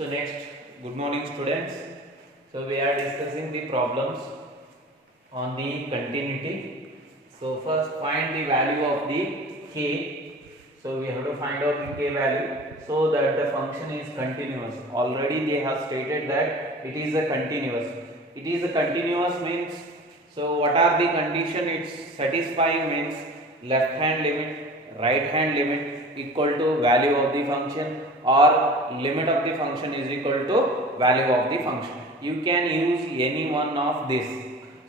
So next, good morning students. So we are discussing the problems on the continuity. So first find the value of the k. So we have to find out the k value so that the function is continuous. Already they have stated that it is a continuous. It is a continuous means, so what are the condition it's satisfying means left hand limit, right hand limit equal to value of the function, or limit of the function is equal to value of the function. You can use any one of this.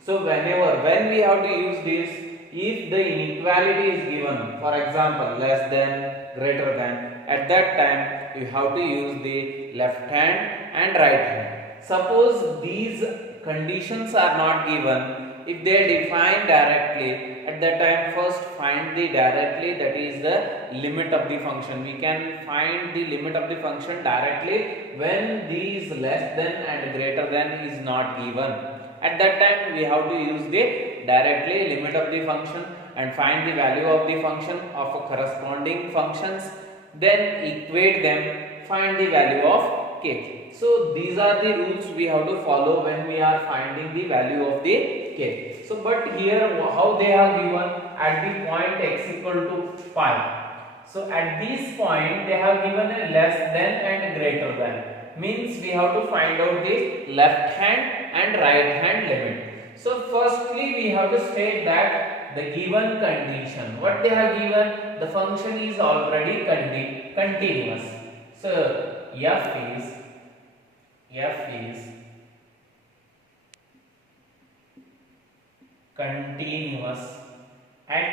So when we have to use this, if the inequality is given, for example less than, greater than, at that time you have to use the left hand and right hand. Suppose these conditions are not given, if they are defined directly, at that time first find the directly, that is the limit of the function. We can find the limit of the function directly when these less than and greater than is not given. At that time we have to use the directly limit of the function and find the value of the function of a corresponding functions, then equate them, find the value of k. So these are the rules we have to follow when we are finding the value of the k. So but here how they have given at the point x equal to pi. So at this point they have given a less than and greater than, means we have to find out the left hand and right hand limit. So firstly we have to state that the given condition, what they have given, the function is already continuous. So f is continuous at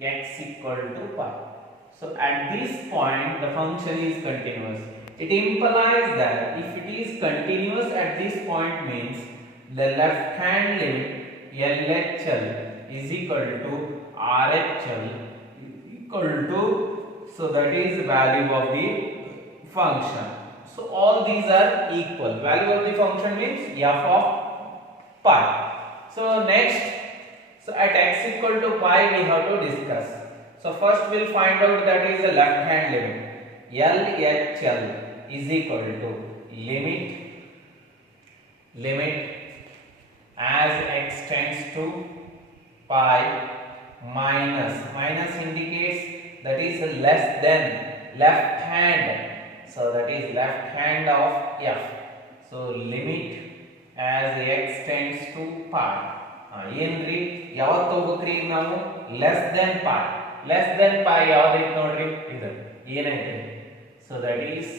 x equal to pi. So at this point the function is continuous. It implies that if it is continuous at this point means the left hand limit LHL is equal to RHL equal to, so that is value of the function. So all these are equal. Value of the function means f of pi. So next, so at x equal to pi we have to discuss. So first we'll find out that is the left hand limit. LHL is equal to limit as x tends to pi minus indicates that is less than left hand. So that is left hand of f. So limit as x tends to pi. ಏನ್ರಿ ಯಾವತ್ತು ಹೋಗ್ಬೇಕ್ರಿ ಈಗ ನಾವು less than pi ಯಾವ್ದೈತೆ ನೋಡ್ರಿ ಇದು ಏನೈತೆ. So that is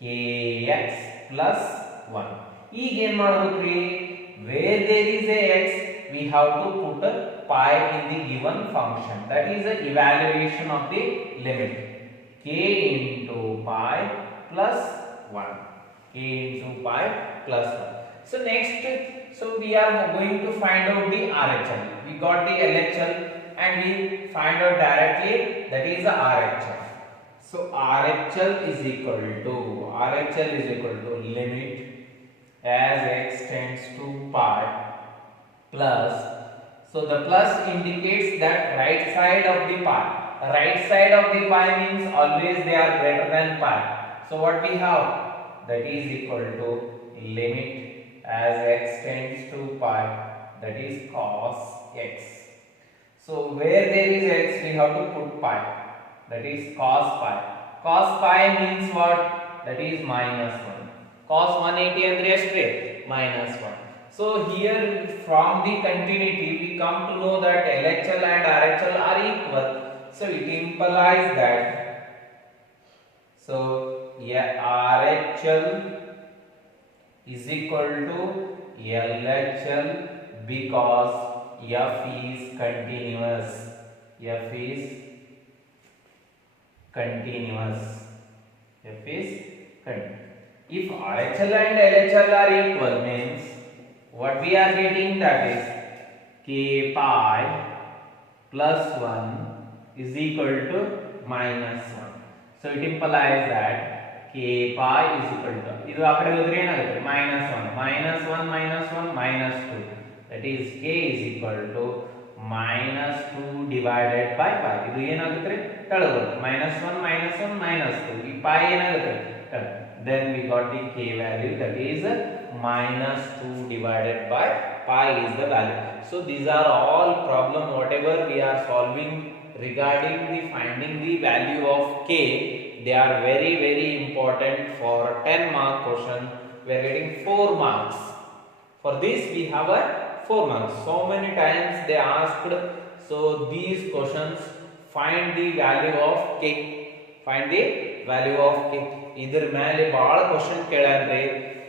kx plus 1. ಈಗ ಏನ್ ಮಾಡ್ಬೇಕ್ರಿ, where there is a x we have to put a pi in the given function. That is the evaluation of the limit. K into pi plus 1. K into pi plus 1. So next, so we are going to find out the RHL. We got the LHL and we find out directly, that is the RHL. So RHL is equal to limit as x tends to pi plus, so the plus indicates that right side of the pi. Right side of the pi means always they are greater than pi. So what we have, that is equal to limit as x tends to pi, that is cos x. So where there is x we have to put pi, that is cos pi. Cos pi means what, that is minus 1. Cos 180 andre estree minus 1. So here from the continuity we come to know that LHL and RHL are equal. So it implies that, so yeah, RHL is equal to LHL because f is continuous. F is continuous. If RHL and LHL are equal means what we are getting, that is k pi plus 1 is equal to minus 1. So it implies that k pi is equal to, idu ಆ ಕಡೆ ಹೋದ್ರೆ ಏನಾಗುತ್ತೆ minus 1 that is k is equal to minus 2 divided by pi. ಇದು ಏನಾಗುತ್ತೆ ಕೆಳಗೆ minus 1 minus 2 ಈ pi ಏನಾಗುತ್ತೆ then we got the k value, that is minus 2 divided by pi is the value. So these are all problem whatever we are solving regarding the finding the value of k, they are very important for 10 mark question. We are getting 4 marks. For this we have a 4 marks. So many times they asked, so these questions, find the value of k, find the value of k. ಇದರ ಮೇಲೆ ಬಹಳ question ಕೇಳ್ಯಾನ್ರಿ.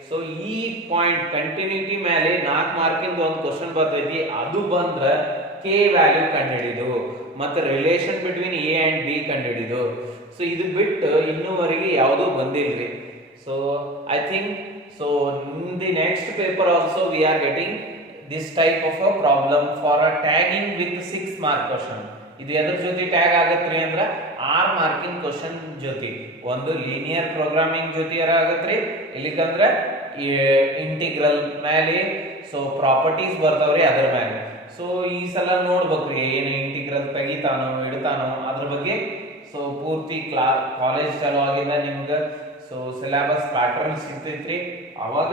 So ಈ point continuity ಮೇಲೆ 4 ಮಾರ್ಕಿಂದ ಒಂದು question ಬರ್ತೈತಿ, ಅದು ಬಂದ್ರ K value ಕಂಡುಹಿಡಿದು ಮತ್ತೆ relation between A and B ಕಂಡುಹಿಡಿದು. ಸೊ ಇದು ಬಿಟ್ಟು ಇನ್ನೂವರೆಗೆ ಯಾವುದೂ ಬಂದಿಲ್ರಿ. So I think so in the next paper also we are getting this type of a problem for a tagging with 6 mark question. ಇದು ಎದರ ಜೊತೆ ಟ್ಯಾಗ್ ಆಗತ್ರಿ ಅಂದ್ರ 6 ಮಾರ್ಕಿಂಗ್ ಕ್ವೆಶ್ಚನ್ ಜೊತೆ, ಒಂದು ಲೀನಿಯರ್ ಪ್ರೋಗ್ರಾಮಿಂಗ್ ಜೊತೆ ಆಗತ್ರಿ, ಇಲ್ಲಿಕಂದ್ರ ಇಂಟಿಗ್ರಲ್ ಮೇಲೆ ಸೊ ಪ್ರಾಪರ್ಟೀಸ್ ಬರ್ತಾವ್ರಿ ಅದರ ಮೇಲೆ. ಸೊ ಈ ಸಲ ನೋಡ್ಬೇಕ್ರಿ ಏನು ಇಂಟಿಗ್ರಲ್ ತೆಗಿತಾನೋ ಇಡ್ತಾನೋ ಅದ್ರ ಬಗ್ಗೆ. ಸೊ ಪೂರ್ತಿ ಕಾಲೇಜ್ ಚಾಲೂ ಆಗಿಂದ ನಿಮ್ಗೆ ಸೊ ಸಿಲೆಬಸ್ ಪ್ಯಾಟರ್ನ್ ಸಿಗ್ತೈತ್ರಿ, ಅವಾಗ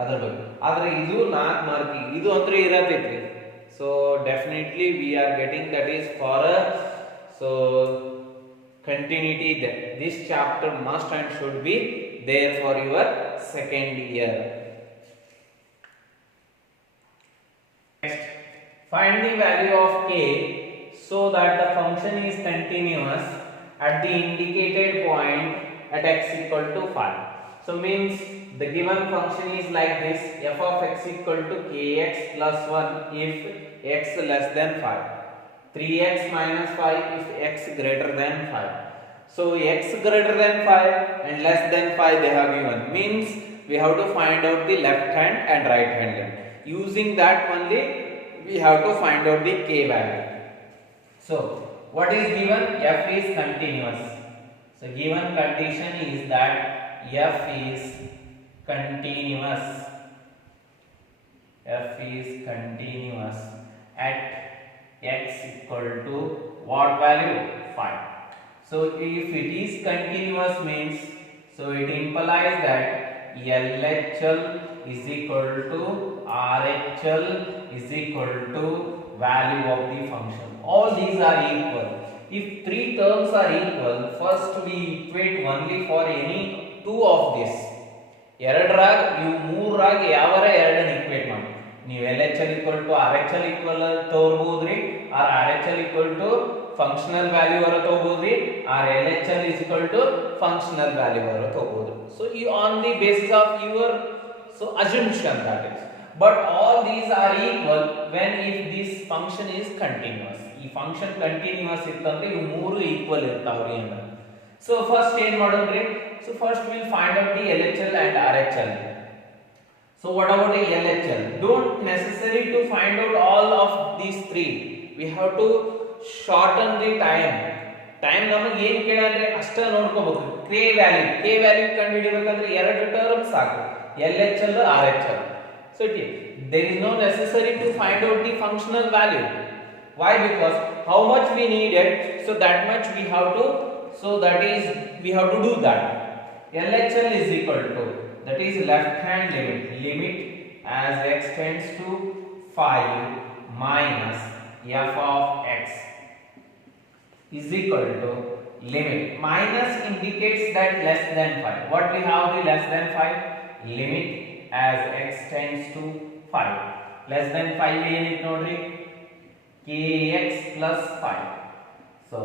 ಅದ್ರ ಬಗ್ಗೆ. ಆದ್ರೆ ಇದು 4 ಮಾರ್ಕಿಂಗ್ ಇದು ಅಂದ್ರೆ ಇರತೈತ್ರಿ. So definitely we are getting that is for so continuity that this chapter must and should be there for your second year. Next, find the value of k so that the function is continuous at the indicated point at x equal to 5. So means the given function is like this, f of x equal to kx plus 1 if x less than 5, 3x minus 5 if x greater than 5. So x greater than 5 and less than 5 they have given, means we have to find out the left hand and right hand limit. Using that only we have to find out the k value. So what is given? F is continuous. So given condition is that f is continuous. F is continuous at x equal to what value? 5. So if it is continuous means, so it implies that LHL is equal to RHL is equal to value of the function. All these are equal. If 3 terms are equal, first we equate only for any 2 of this. ಎರಡರಾಗ ಇವು ಮೂರರಾಗ ಯಾವರ ಎರಡನ್ನ equate ಮಾಡಿ ನೀವು LHL equal to RHL equal ತಗೋಬಹುದ್ರಿ, or RHL equal to functional value ವರ ತಗೋಬಹುದ್ರಿ, or LHL is equal to functional value ವರ ತಗೋಬಹುದು. So you on the basis of your so assumption that is, but all these are equal when if this function is continuous. ಈ function continuous ಇತ್ತಂದ್ರೆ ಇವು ಮೂರು equal ಇರ್ತಾವ್ರಿ ಅಂತ. So first ಏನ್ ಮಾಡೋದ್ರಿ? So first will find out the LHL and RHL. So what about the LHL? Don't necessary to find out all of these 3. We have to shorten the time. Time ನಮಗೆ ಏನು ಕೇಳಂದ್ರೆ ಅಷ್ಟ ನೋಡ್ಕೋಬೇಕು. k value ಕಂಡುಹಿಡಿಯಬೇಕಂದ್ರೆ ಎರಡು term ಸಾಕು, LHL RHL. So there is no necessary to find out the functional value. Why? Because how much we needed, so that much we have to, so that is we have to do that. LHL is equal to, that is left hand limit as x tends to 5 minus f of x is equal to limit. Minus indicates that less than 5. What we have the less than 5? Limit as x tends to 5. Less than 5 ಏನೈತೆ ನೋಡ್ರಿ? kx plus 5. So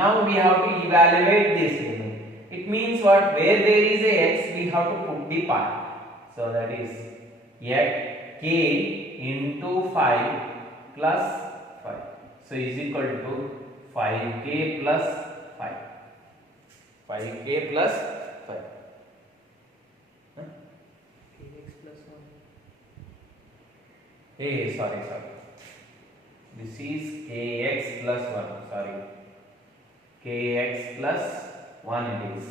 now we have to evaluate this limit. It means what? Where there is a x, we have to put the pi. So that is k into 5 plus 5. So is equal to 5k plus 5. 5k plus 5. Kx plus 1. Hey, sorry. This is kx plus 1. Sorry. Kx plus 1 it is.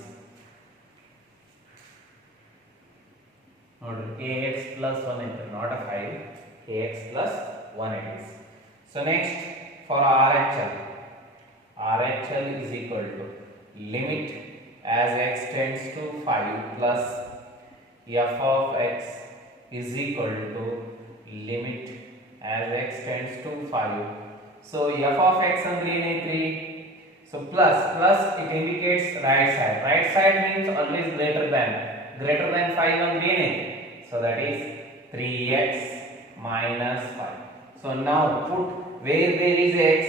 Note kx plus 1 is not a 5. Kx plus 1 it is. So next for RHL. RHL is equal to limit as x tends to 5 plus f of x is equal to limit as x tends to 5. So f of x ಅಂದ್ರೆ ಏನೈತ್ರಿ? So plus it indicates right side. Right side means always greater than 5 ಅಂದ್ರೆ ಏನೈತಿ? So that is 3x minus 5. So now put where there is x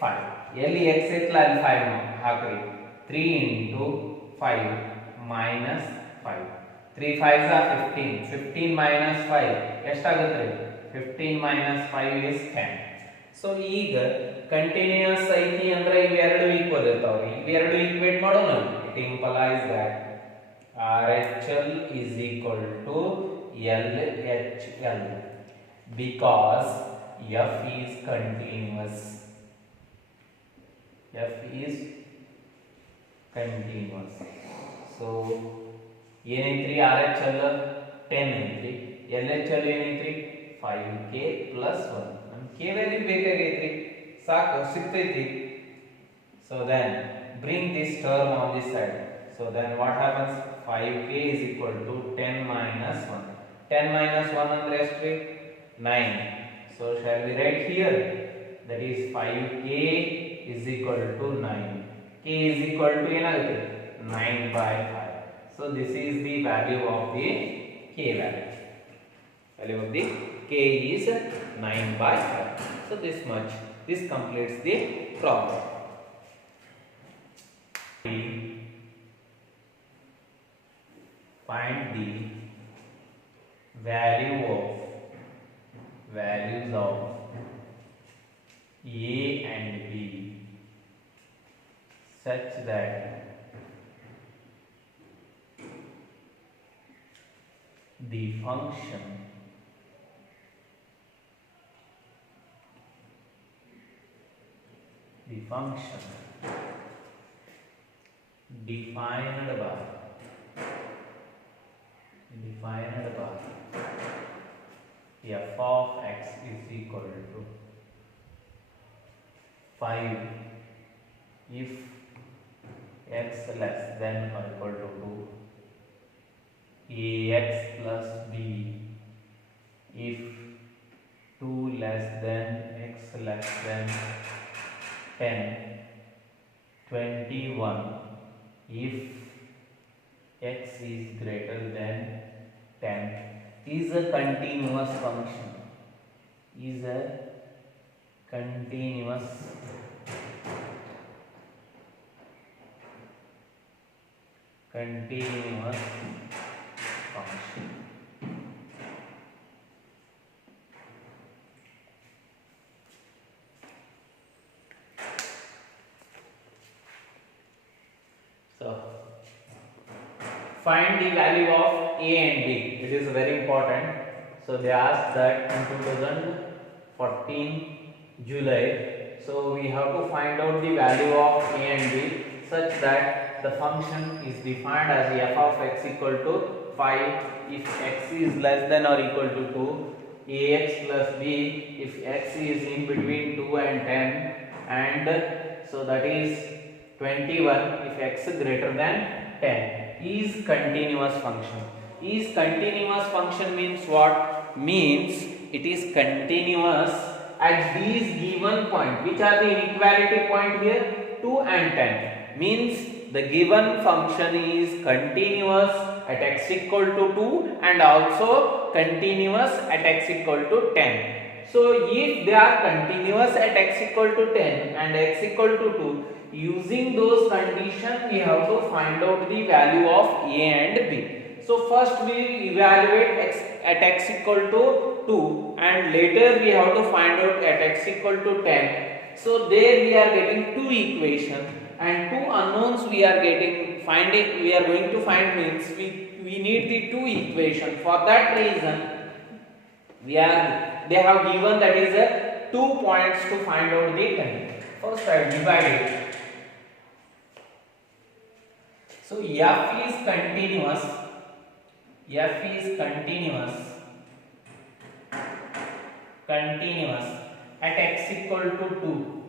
5. ಎಲ್ಲಿ x ಇತ್ತಲ್ಲ ಅಲ್ಲಿ 5 ಹಾಕ್ರಿ. 3 into 5 minus 5. 3 5s are 15. 15 minus 5 ಎಷ್ಟಾಗುತ್ತೆ? 15 minus 5 is 10. So ಈಗ continuous ಐತಿ ಅಂದ್ರೆ ಇವೆರಡು ಈಕ್ವಲ್ ಇರ್ತಾವ್ರಿ. ಇವೆರಡು ಈಕ್ವೇಟ್ ಮಾಡೋಣ. It implies that RHL is equal to LHL because F is continuous. F is continuous. So ಏನೈತ್ರಿ RHL 10 ಐತ್ರಿ. LHL ಏನೈತ್ರಿ 5k plus 1. ನಮ್ k ವ್ಯಾಲ್ಯೂ ಬೇಕಾಗೈತ್ರಿ. ಸಾಕು ಸಿಗ್ತೈತಿ. So then bring this term on this side. So then what happens? 5k is equal to 10 minus 1. 10 minus 1 ಅಂದ್ರೆ ಎಷ್ಟು? 9. So shall we write here? That is 5k is equal to 9. K is equal to ಏನಾಗುತ್ತೆ? 9 by 5. So this is the value of the k value. Value of the k is 9 by 5. So this much. This completes the problem. Find the values of a and b such that the function defined by f of x is equal to 5 if x less than or equal to 2, ax plus b if 2 less than x less than 10, 21 if x is greater than 10 is a continuous function. Is a continuous function. So find the value of a and b. It is very important. So they asked that in 2014 July. So we have to find out the value of a and b such that the function is defined as f of x equal to 5 if x is less than or equal to 2, ax plus b if x is in between 2 and 10, and so that is 21 if x is greater than 10. Is continuous function. Is continuous function means what? Means it is continuous at these given point. Which are the inequality point here? 2 and 10. Means the given function is continuous at x equal to 2 and also continuous at x equal to 10. So if they are continuous at x equal to 10 and x equal to 2, using those conditions we have to find out the value of a and b. So first we evaluate x at x equal to 2 and later we have to find out at x equal to 10. So there we are getting two equations and two unknowns we are going to find means we need the two equations. For that reason they have given that is 2 points to find out the time. First I divide it. So f is continuous at x equal to 2.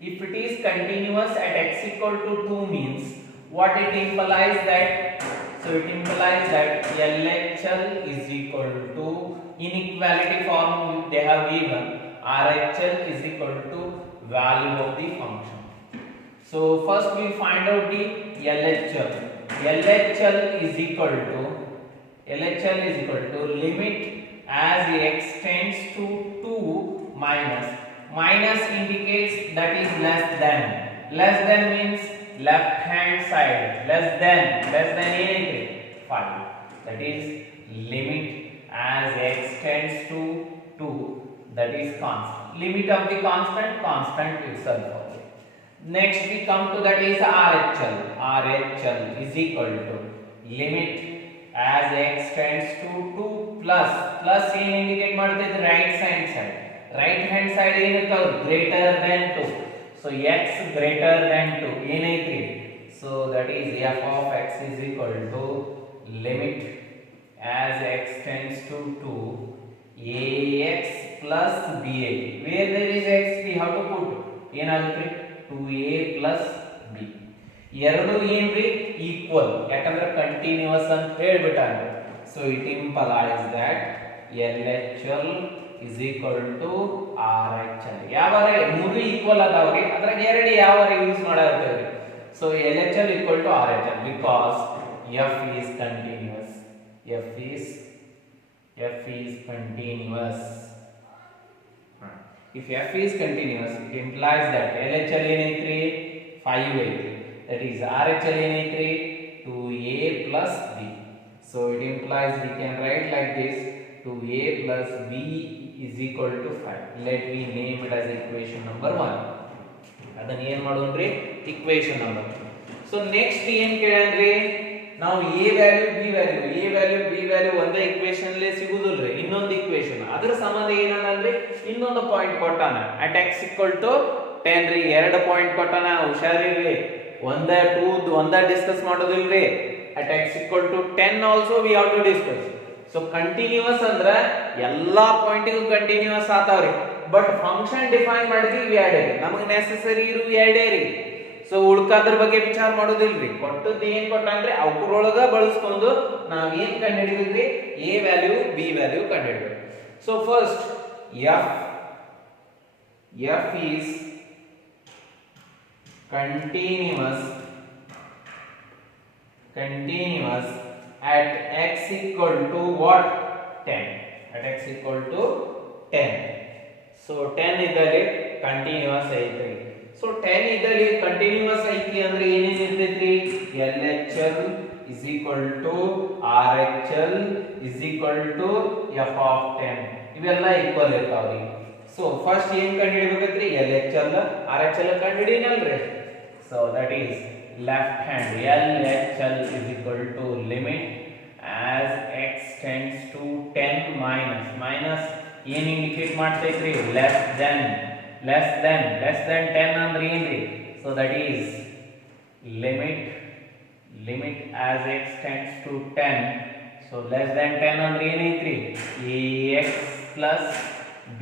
If it is continuous at x equal to 2 means What it implies that? So it implies that LHL is equal to, inequality form they have given, RHL is equal to value of the function. So first we find out the LHL. LHL is equal to limit as x tends to 2 minus. Minus indicates that is less than. Less than means left hand side. Less than anything. 5. That is limit as x tends to 2. That is constant. Limit of the constant itself. Next we come to that is RHL. RHL is equal to limit as x tends to 2 plus ಏನು indicate ಮಾಡುತ್ತೆ right hand side. Right hand side ಏನಿರ್ತಾವ greater than 2. So x greater than 2 ಏನೈತ್ರಿ? So that is f of x is equal to limit as x tends to 2 ax plus ba. Where there is x we have to put ಏನಾಗುತ್ತೆ 2a plus b. ಎರಡು ಏನ್ರಿ equal, ಯಾಕಂದ್ರೆ continuous ಅಂತ ಹೇಳ್ಬಿಟ್ಟಾರೆ. So it implies that LHL is equal to RHL. ಯಾವಾರೆ ಮೂರು equal ಅದಾವ್ರಿ, ಅದ್ರಾಗ ಎರಡು ಯಾವಾರೆ ಯೂಸ್ ಮಾಡಾಕತ್ತೀವಿ. So LHL equal to RHL because f is continuous. f is continuous. If f is continuous, it implies that LHL ಏನೈತ್ರಿ 5 ಐತ್ರಿ. That is RHL ಏನೈತ್ರಿ 2a plus b. So it implies we can write like this 2a plus b is equal to 5. Let me name it as equation number 1. ಅದನ್ನ ಏನು ಮಾಡೋಣ್ರಿ equation number 2. So next ಏನು ಕೇಳಂದ್ರಿ ನಾವು a value b value ಒಂದೇ equation ಅಲ್ಲೇ ಸಿಗುದಿಲ್ರಿ. ಇನ್ನೊಂದು equation ಅದರ ಸಂಬಂಧ ಏನಂದ್ರೆ ಇನ್ನೊಂದು ಪಾಯಿಂಟ್ ಕೊಟ್ಟಾನ at x equal to 10 ರೀ. ಎರಡು ಪಾಯಿಂಟ್ ಕೊಟ್ಟಾನ, ಹುಷಾರಿರ್ರಿ. ಒಂದ discuss ಮಾಡೋದಿಲ್ರಿ. at x equal to 10 also we have to discuss. So continuous ಅಂದ್ರ ಎಲ್ಲಾ ಪಾಯಿಂಟಿಗೂ ಕಂಟಿನ್ಯೂಸ್ ಆತಾವ್ರಿ. ಬಟ್ ಫಂಕ್ಷನ್ ಡಿಫೈನ್ ಮಾಡಿದ್ವಿ ಇವು ಎರಡೇ, ನಮಗೆ ನೆಸೆಸರಿ ಇರು ಎರಡೇ ರೀ. ಸೊ ಉಳ್ಕಾದ್ರ ಬಗ್ಗೆ ವಿಚಾರ ಮಾಡೋದಿಲ್ರಿ. ಕೊಟ್ಟದ್ದು ಏನ್ ಕೊಟ್ಟಾನ್ರಿ ಅವ್ರೊಳಗ ಬಳಸ್ಕೊಂಡು ನಾವ್ ಏನ್ ಕಂಡುಹಿಡಿದ್ವಿ, a ವ್ಯಾಲ್ಯೂ b ವ್ಯಾಲ್ಯೂ ಕಂಡುಹಿಡಿದ್ವಿ. So first f is continuous at x equal to what? 10. At x equal to 10. So 10 ಇದ್ದಲ್ಲಿ ಕಂಟಿನ್ಯೂಸ್ ಐತ್ರಿ. ಸೊ 10 ಇದ್ದಲ್ಲಿ ಕಂಟಿನ್ಯೂಸ್ ಐತಿ ಅಂದ್ರೆ ಏನೇನ್ ಇರ್ತೈತ್ರಿ? LHL is equal to RHL is equal to f of 10. ಇವೆಲ್ಲ equal ಇರ್ತಾವ್ರಿ. So first ಏನ್ ಕಂಡುಹಿಡಿಬೇಕೈತ್ರಿ? LHL RHL ಕಂಡುಹಿಡಿನಲ್ರಿ. So that is left hand LHL is equal to limit as x tends to 10 minus ಏನು indicate ಮಾಡ್ತೈತ್ರಿ? less than 10 ಅಂದ್ರೆ ಏನ್ರಿ? So that is limit as x tends to 10. So less than 10 ಅಂದ್ರೆ ಏನೈತ್ರಿ? ax plus b.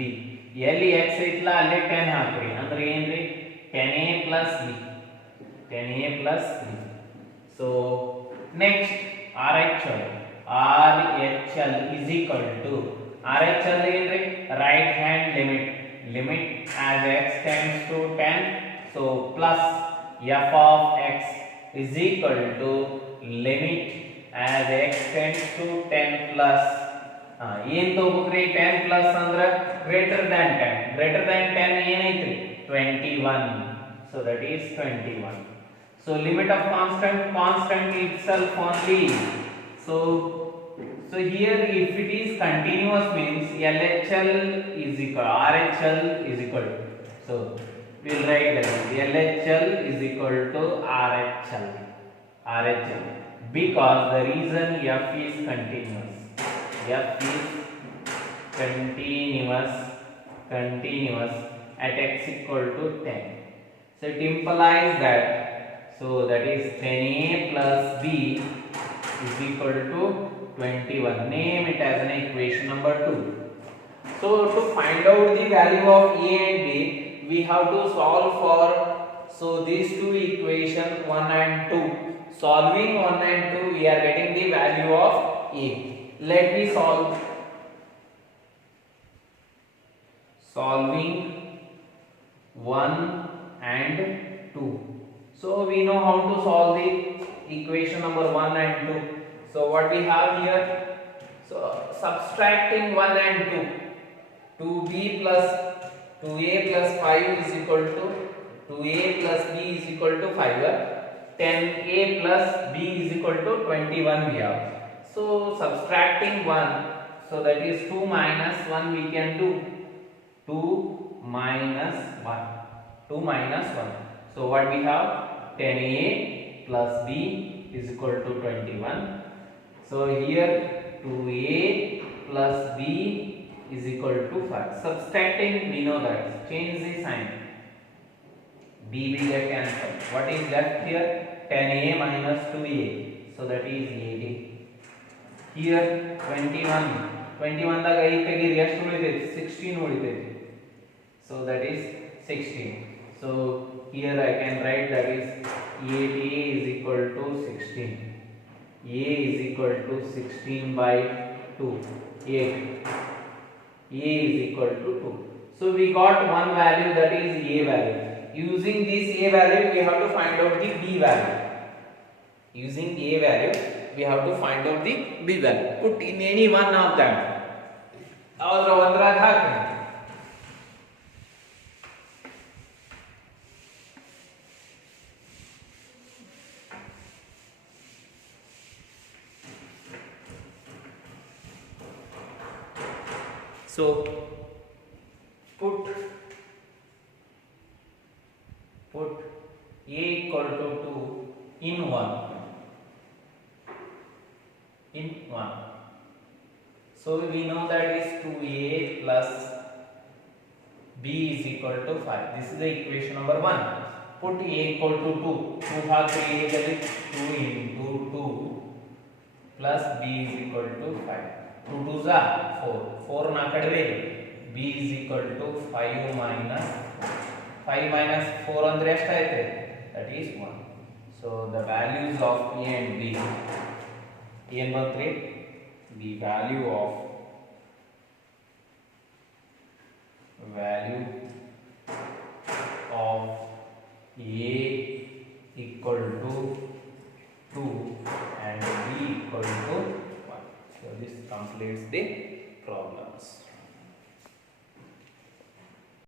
ಎಲ್ಲಿ x ಐತ್ಲಾ ಅಲ್ಲಿ 10 ಹಾಕ್ರಿ ಅಂದ್ರೆ ಏನ್ರಿ? 10a plus b. 10a plus b. So next RHL is equal to RHL ಏನ್ರಿ? right hand limit as x tends to 10. So plus f of x is equal to limit as x tends to 10 plus ಏನ್ ತಗೋಬೇಕ್ರಿ? 10 plus ಅಂದ್ರ greater than 10 ಏನೈತ್ರಿ? 21. So that is 21. So limit of constant itself only. So here if it is continuous means RHL is equal to. So we will write that LHL is equal to RHL because the reason f is continuous. F is continuous at x equal to 10. So it implies that, so that is 10a plus b is equal to 21. Name it as an equation number 2. So to find out the value of a and b, we have to solve for, so these two equations 1 and 2, solving 1 and 2, we are getting the value of a. Let me solving 1 and 2. So we know how to solve the equation number 1 and 2. So what we have here, so subtracting 1 and 2, 2b plus 2a plus 5 is equal to 2a plus b is equal to 5. 10a plus b is equal to 21 we have. So subtracting 1, so that is 2 minus 1 we can do. 2 minus 1. 2 minus 1. So what we have? 10a plus b is equal to 21. So here 2a plus b is equal to 5. Subtracting, we know that. Change the sign. b will get cancelled. What is left here? 10a minus 2a. So that is 80. Here 21. 21 ದಾಗ 8 ಎಷ್ಟು ಉಳಿತೈತಿ? 16 ಉಳಿತೈತಿ. So that is 16. So here I can write that is 8a is equal to 16. A is equal to 16 by 2. 8. A is equal to 2. So we got one value, that is a value. Using this a value, we have to find out the b value. Using a value, we have to find out the b value. Put in any one of them. Avadra ondraಗ hockey. So put a equal to 2 in 1. So we know that is 2a plus b is equal to 5. This is the equation number 1. Put a equal to 2. 2 half 3 is 2 into 2 plus b is equal to 5. 2 2s are 4. 4 na kadve. b is equal to 5 minus 4 andre ಎಷ್ಟು ಆಯ್ತು? That is 1. So the values of a and b. ಏನು ಬಂತ್ರಿ? The value of a equal to 2 and b equal to 1. So this completes the